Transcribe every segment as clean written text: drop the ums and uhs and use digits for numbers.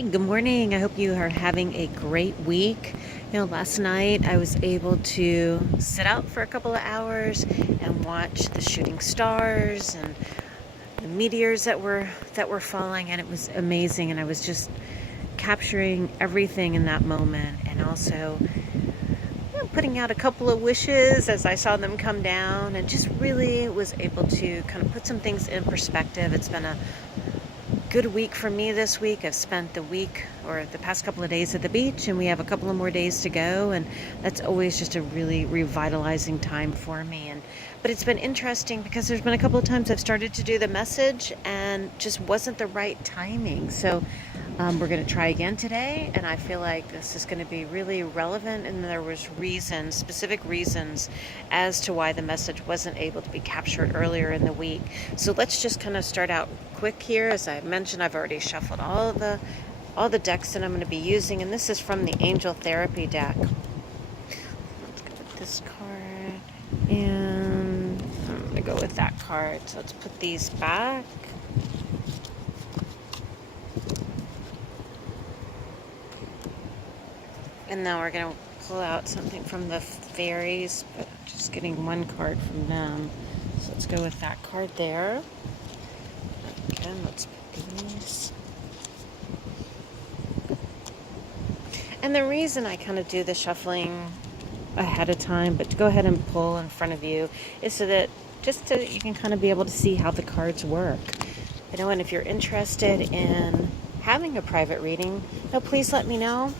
Hey, good morning. I hope you are having a great week. Last night I was able to sit out for a couple of hours and watch the shooting stars and the meteors that were falling, and it was amazing. And I was just capturing everything in that moment, and also putting out a couple of wishes as I saw them come down, and just really was able to kind of put some things in perspective. It's been a good week for me this week. I've spent the week or the past couple of days at the beach, and we have a couple of more days to go, and that's always just a really revitalizing time for me. But it's been interesting because there's been a couple of times I've started to do the message and just wasn't the right timing. So we're going to try again today, and I feel like this is going to be really relevant, and there was reasons, specific reasons, as to why the message wasn't able to be captured earlier in the week. So let's just kind of start out quick here. As I mentioned, I've already shuffled all the decks that I'm going to be using, and this is from the Angel Therapy deck. Let's go with this card, and I'm going to go with that card. So let's put these back. And now we're going to pull out something from the fairies, but just getting one card from them. So let's go with that card there. Again, let's put these. And the reason I kind of do the shuffling ahead of time, but to go ahead and pull in front of you, is so that you can kind of be able to see how the cards work. And if you're interested in having a private reading, please let me know.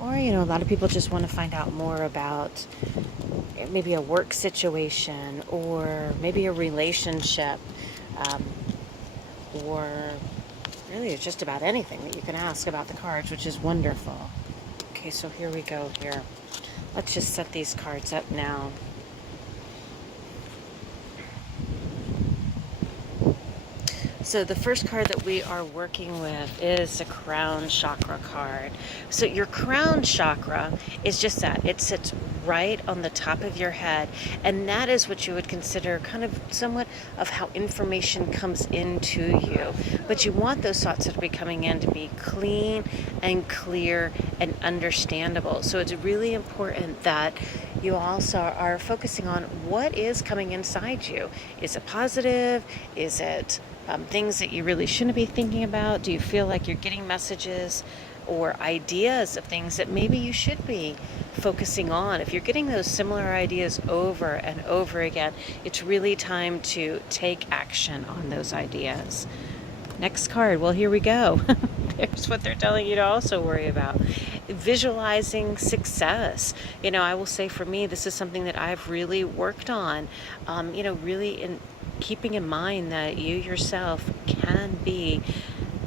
Or, a lot of people just want to find out more about maybe a work situation, or maybe a relationship, or really it's just about anything that you can ask about the cards, which is wonderful. Okay, so here we go here. Let's just set these cards up now. So the first card that we are working with is the Crown Chakra card. So your Crown Chakra is just that. It sits right on the top of your head, and that is what you would consider kind of somewhat of how information comes into you. But you want those thoughts that are coming in to be clean and clear and understandable. So it's really important that you also are focusing on what is coming inside you. Is it positive? Is it things that you really shouldn't be thinking about? Do you feel like you're getting messages or ideas of things that maybe you should be focusing on? If you're getting those similar ideas over and over again, it's really time to take action on those ideas. Next card. Well, here we go. There's what they're telling you to also worry about. Visualizing success. I will say for me, this is something that I've really worked on. Really in keeping in mind that you yourself can be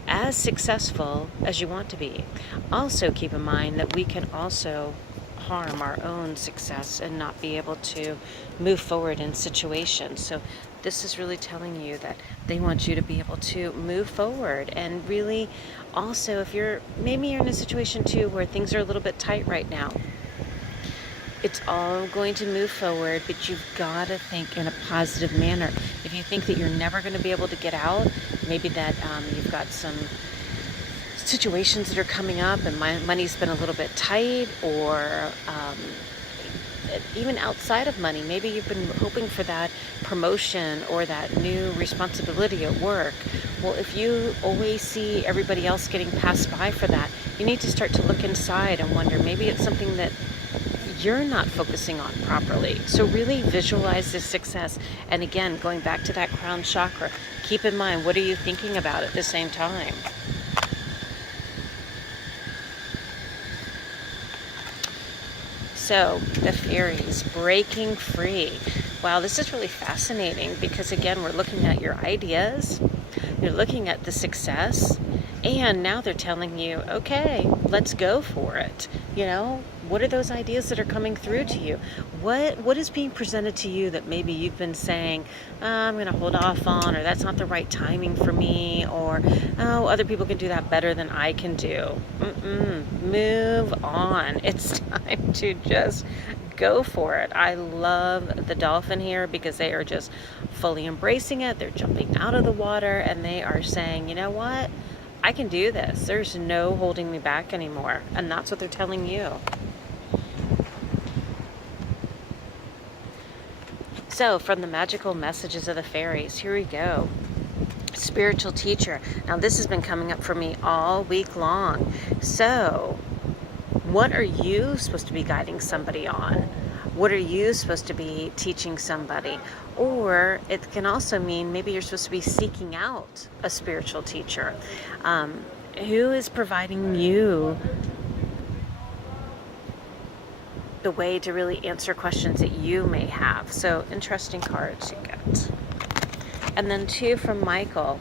as successful as you want to be. Also keep in mind that we can also harm our own success and not be able to move forward in situations. So this is really telling you that they want you to be able to move forward, and really also, if you're in a situation too where things are a little bit tight right now, it's all going to move forward, but you've got to think in a positive manner. If you think that you're never going to be able to get out, maybe that you've got some situations that are coming up and money's been a little bit tight, or even outside of money, maybe you've been hoping for that promotion or that new responsibility at work. Well, if you always see everybody else getting passed by for that, you need to start to look inside and wonder, maybe it's something that you're not focusing on properly. So really visualize this success. And again, going back to that Crown Chakra, keep in mind, what are you thinking about at the same time? So the fairies, breaking free. Wow, this is really fascinating, because again, we're looking at your ideas, you're looking at the success, and now they're telling you, okay, let's go for it. What are those ideas that are coming through to you? What is being presented to you that maybe you've been saying, I'm going to hold off on, or that's not the right timing for me, or, oh, other people can do that better than I can do. Move on. It's time to just go for it. I love the dolphin here because they are just fully embracing it. They're jumping out of the water and they are saying, you know what? I can do this. There's no holding me back anymore. And that's what they're telling you. So, from the magical messages of the fairies, here we go. Spiritual teacher. Now, this has been coming up for me all week long. So, what are you supposed to be guiding somebody on? What are you supposed to be teaching somebody? Or it can also mean maybe you're supposed to be seeking out a spiritual teacher. Who is providing you the way to really answer questions that you may have? So, interesting cards you get. And then 2 from Michael.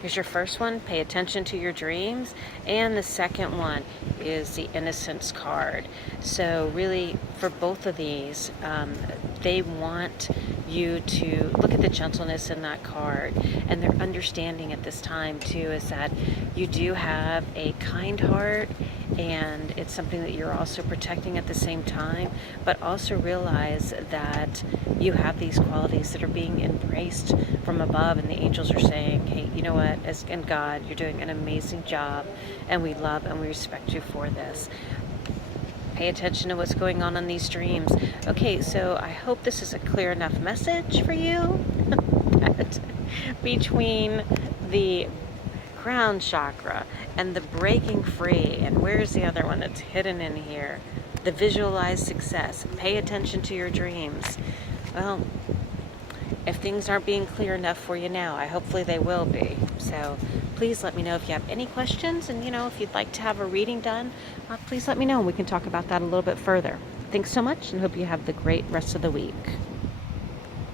Here's your first one, pay attention to your dreams. And the second one is the Innocence card. So really, for both of these, they want you to look at the gentleness in that card. And their understanding at this time, too, is that you do have a kind heart, and it's something that you're also protecting at the same time, but also realize that you have these qualities that are being embraced from above, and the angels are saying, hey, you know what, as in God, you're doing an amazing job, and we love and we respect you for this. Pay attention to what's going on in these dreams. Okay, so I hope this is a clear enough message for you. Between the crown chakra and the breaking free, and where's the other one that's hidden in here? The visualized success. Pay attention to your dreams. Well, if things aren't being clear enough for you now, hopefully they will be. So please let me know if you have any questions, and if you'd like to have a reading done, please let me know and we can talk about that a little bit further. Thanks so much, and hope you have the great rest of the week.